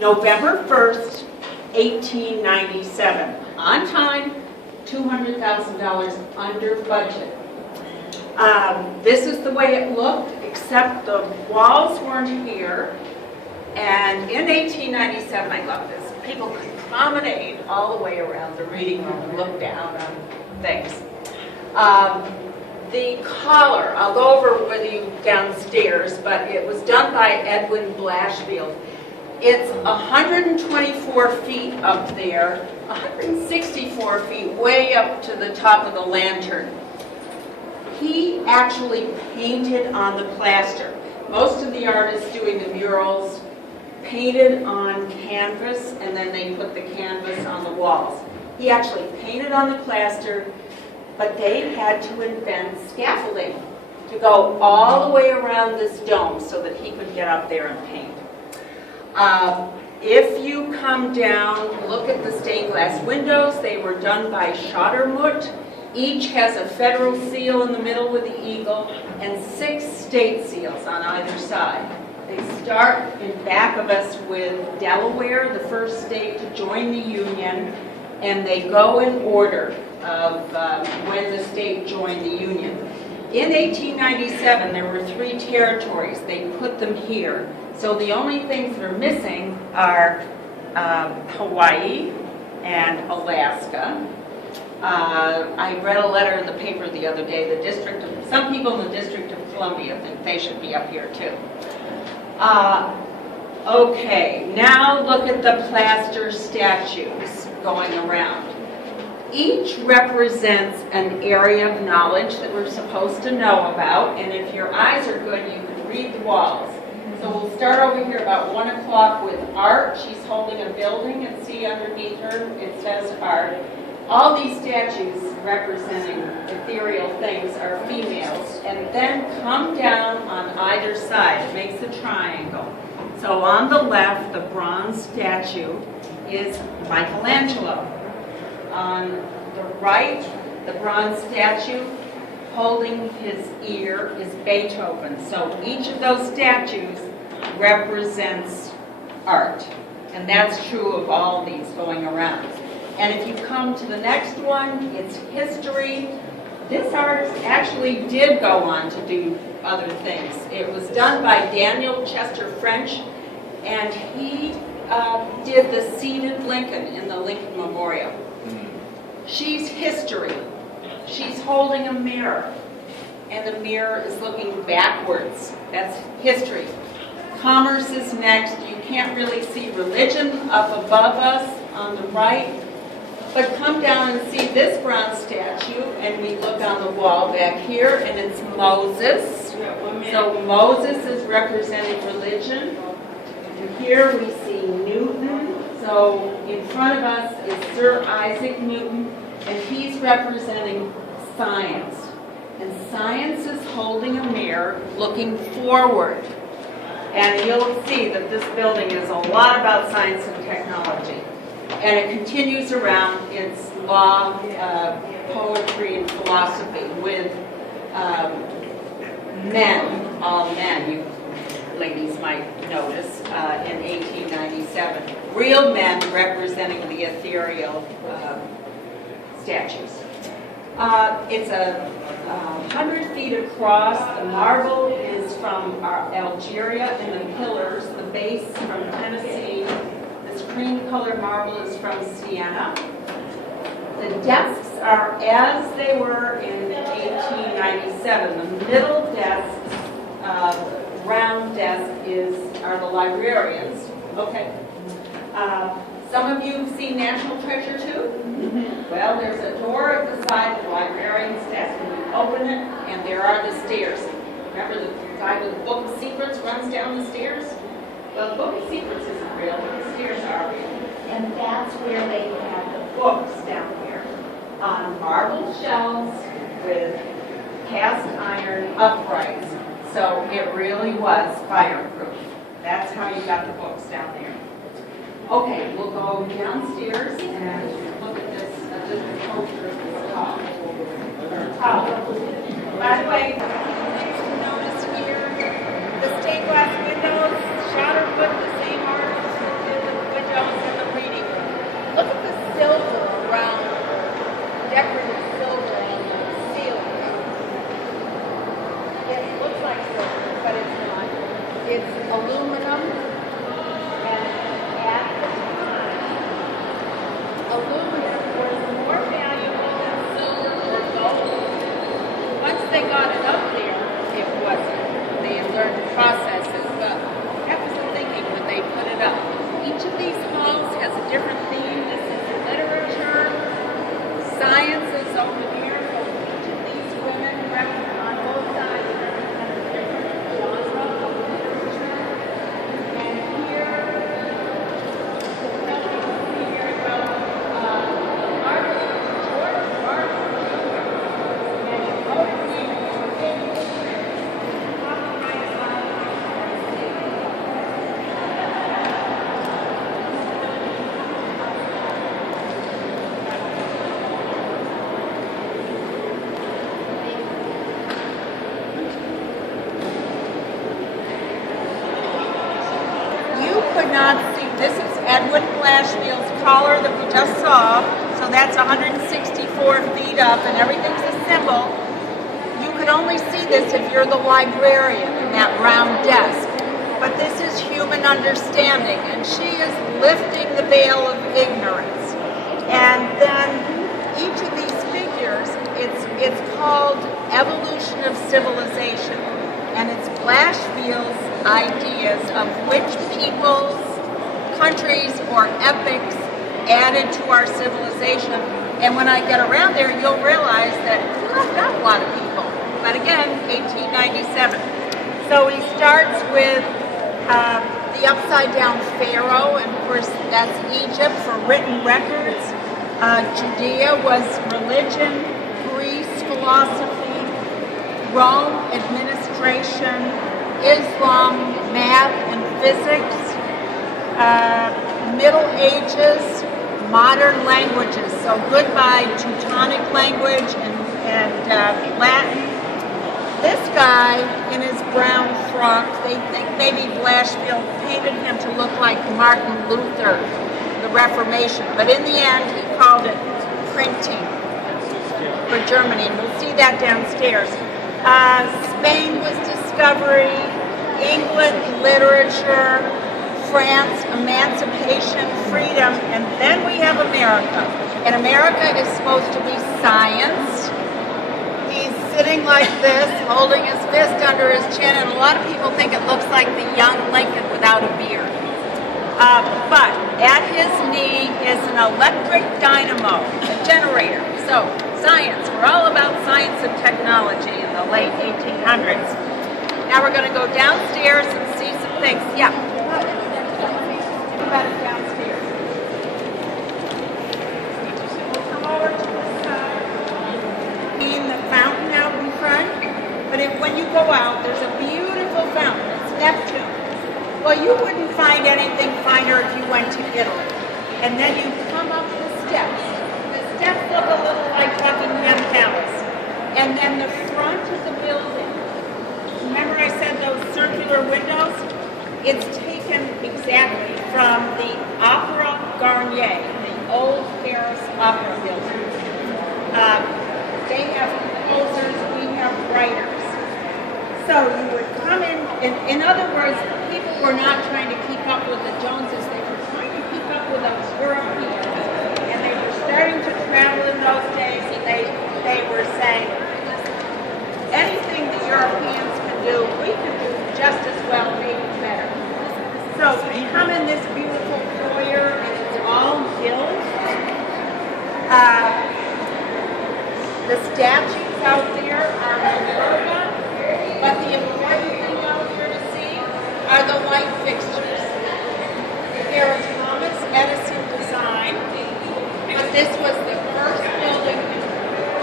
November 1st, 1897. On time, $200,000 under budget. This is the way it looked, except the walls weren't here. And in 1897, I love this, people could promenade all the way around the reading room and look down on things. The collar, I'll go over with you downstairs, but it was done by Edwin Blashfield. It's 124 feet up there, 164 feet way up to the top of the lantern. He actually painted on the plaster. Most of the artists doing the murals painted on canvas, and then they put the canvas on the walls. He actually painted on the plaster, but they had to invent scaffolding to go all the way around this dome so that he could get up there and paint. If you come down, look at the stained glass windows. They were done by Schottermut. Each has a federal seal in the middle with the eagle and 6 state seals on either side. They start in back of us with Delaware, the first state to join the Union, and they go in order of when the state joined the Union. In 1897, there were 3 territories. They put them here. So the only things that are missing are Hawaii and Alaska. I read a letter in the paper the other day. Some people in the District of Columbia think they should be up here too. Okay, now look at the plaster statues going around. Each represents an area of knowledge that we're supposed to know about, and if your eyes are good, you can read the walls. So we'll start over here about 1 o'clock with art. She's holding a building, and see underneath her, it says art. All these statues representing ethereal things are females, and then come down on either side. It makes a triangle. So on the left, the bronze statue is Michelangelo. On the right, the bronze statue holding his ear is Beethoven. So each of those statues represents art. And that's true of all these going around. And if you come to the next one, it's history. This artist actually did go on to do other things. It was done by Daniel Chester French, and he did the seated Lincoln in the Lincoln Memorial. She's history. She's holding a mirror, and the mirror is looking backwards. That's history. Commerce is next. You can't really see religion up above us on the right. But come down and see this bronze statue, and we look on the wall back here, and it's Moses. So Moses is representing religion. And here we see Newton. So in front of us is Sir Isaac Newton, and he's representing science. And science is holding a mirror looking forward. And you'll see that this building is a lot about science and technology. And it continues around its law, poetry, and philosophy with men, all men, you ladies might notice, in 1897. Real men representing the ethereal statues. It's 100 feet across. The marble is from Algeria, and the pillars, the base from Tennessee. This cream color marble is from Siena. The desks are as they were in 1897. The middle desk, round desk, are the librarians. Okay. Some of you have seen National Treasure too? Well, there's a door at the side of the librarian's desk, and you open it, and there are the stairs. Remember the guy with the Book of Secrets runs down the stairs? Well, the Book of Secrets isn't real, but the stairs are real. And that's where they have the books down here, on marble shelves with cast iron uprights. So it really was fireproof. That's how you got the books down there. Okay, we'll go downstairs and look at this poster of this top. By the way, notice here the stained glass windows, Schottermut, the same artist who did the could not see, this is Edwin Blanchfield's collar that we just saw, so that's 164 feet up and everything's a symbol. You could only see this if you're the librarian in that round desk. But this is human understanding, and she is lifting the veil of ignorance. And then each of these figures, it's called Evolution of Civilization, and it's Blanchfield's ideas of which peoples, countries, or epics added to our civilization. And when I get around there, you'll realize that not a lot of people. But again, 1897. So he starts with the upside-down pharaoh, and of course that's Egypt for written records. Judea was religion, Greece philosophy, Rome administration, Islam math and physics, Middle Ages modern languages. So goodbye Teutonic language and Latin. This guy in his brown frock, they think maybe Blanchfield painted him to look like Martin Luther, the Reformation, but in the end he called it printing for Germany, and we'll see that downstairs. Spain was discovery, England literature, France emancipation, freedom, and then we have America. And America is supposed to be science. He's sitting like this, holding his fist under his chin, and a lot of people think it looks like the young Lincoln without a beard. But at his knee is an electric dynamo, a generator. So, science. We're all about science and technology in the late 1800s. Now we're going to go downstairs and see some things. Yeah. About it downstairs. We'll come over to this side. The fountain out in front, but when you go out, there's a beautiful fountain. It's Neptune. Well, you wouldn't find anything finer if you went to Italy. And then you come up the steps. The steps look a little like Buckingham Palace. And then the front of the building. Remember I said those circular windows? It's taken exactly from the Opera Garnier, the old Paris opera building. They have composers, we have writers. So you would come in other words, people were not trying to keep up with the Joneses, they were trying to keep up with us Europeans. And they were starting to travel in those days, and they were saying, anything the Europeans can do, we can do just as well, maybe better. So we come in this beautiful foyer, and it's all gilt. The statues out there are Minerva, but the important thing out here to see are the light fixtures. They're a Thomas Edison design, but this was the first building in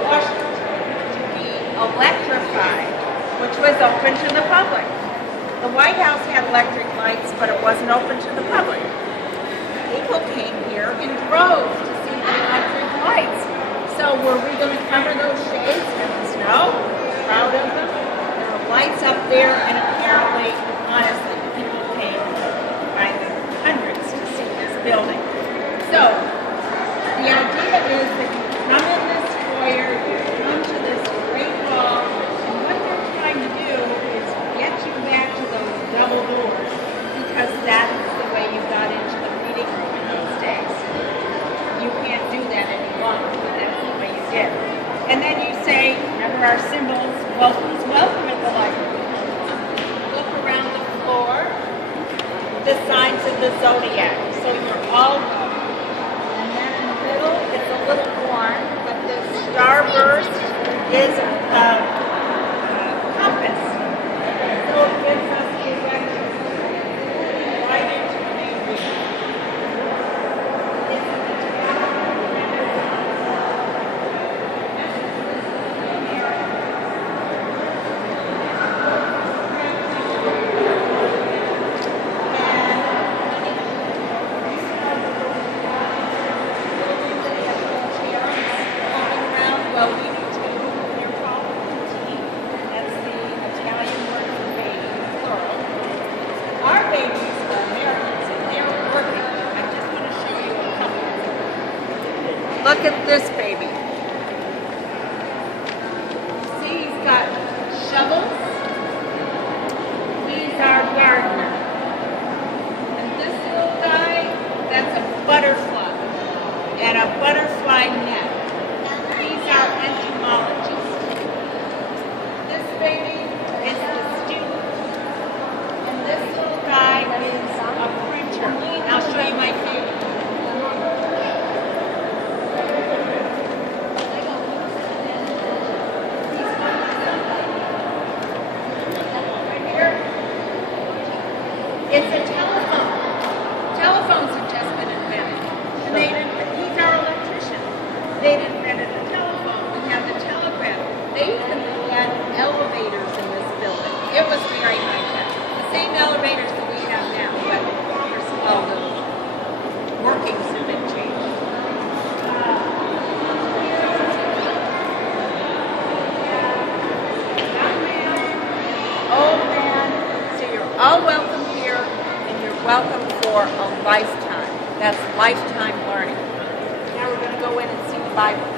Washington to be electrified, which was open to the public. The White House had electric lights, but it wasn't open to the public. People came here in droves to see the electric lights. So were we going to cover those shades in the snow? Proud of them. There were lights up there, and apparently, honestly, people came by the hundreds to see this building. So the idea is that you come in this foyer, you come to this great hall, and what they're trying to do is get you back to those double doors, because that's the way you got into the meeting room in those days. You can't do that any longer. And then you say, remember our symbols, welcome's welcome at the library. Look around the floor, the signs of the zodiac, so you're all good. And then in the middle, it's a little worn, but the starburst is a compass. So it gives us direction right into the main region. Look at this baby. See, he's got shovels. He's our gardener. And this little guy, that's a butterfly. And a butterfly net. He's our entomologist. This baby is the student. And this little guy is a printer. And I'll show you my favorite. It's a telephone. Telephones have just been invented. And he's our electrician. They invented the telephone. We have the telegraph. They even had elevators in this building. It was very high-tech. The same elevators that we have now, but first of all, the workings have been changed. Old man. So you're all welcome here, and you're welcome for a lifetime. That's lifetime learning. Now we're going to go in and see the Bible.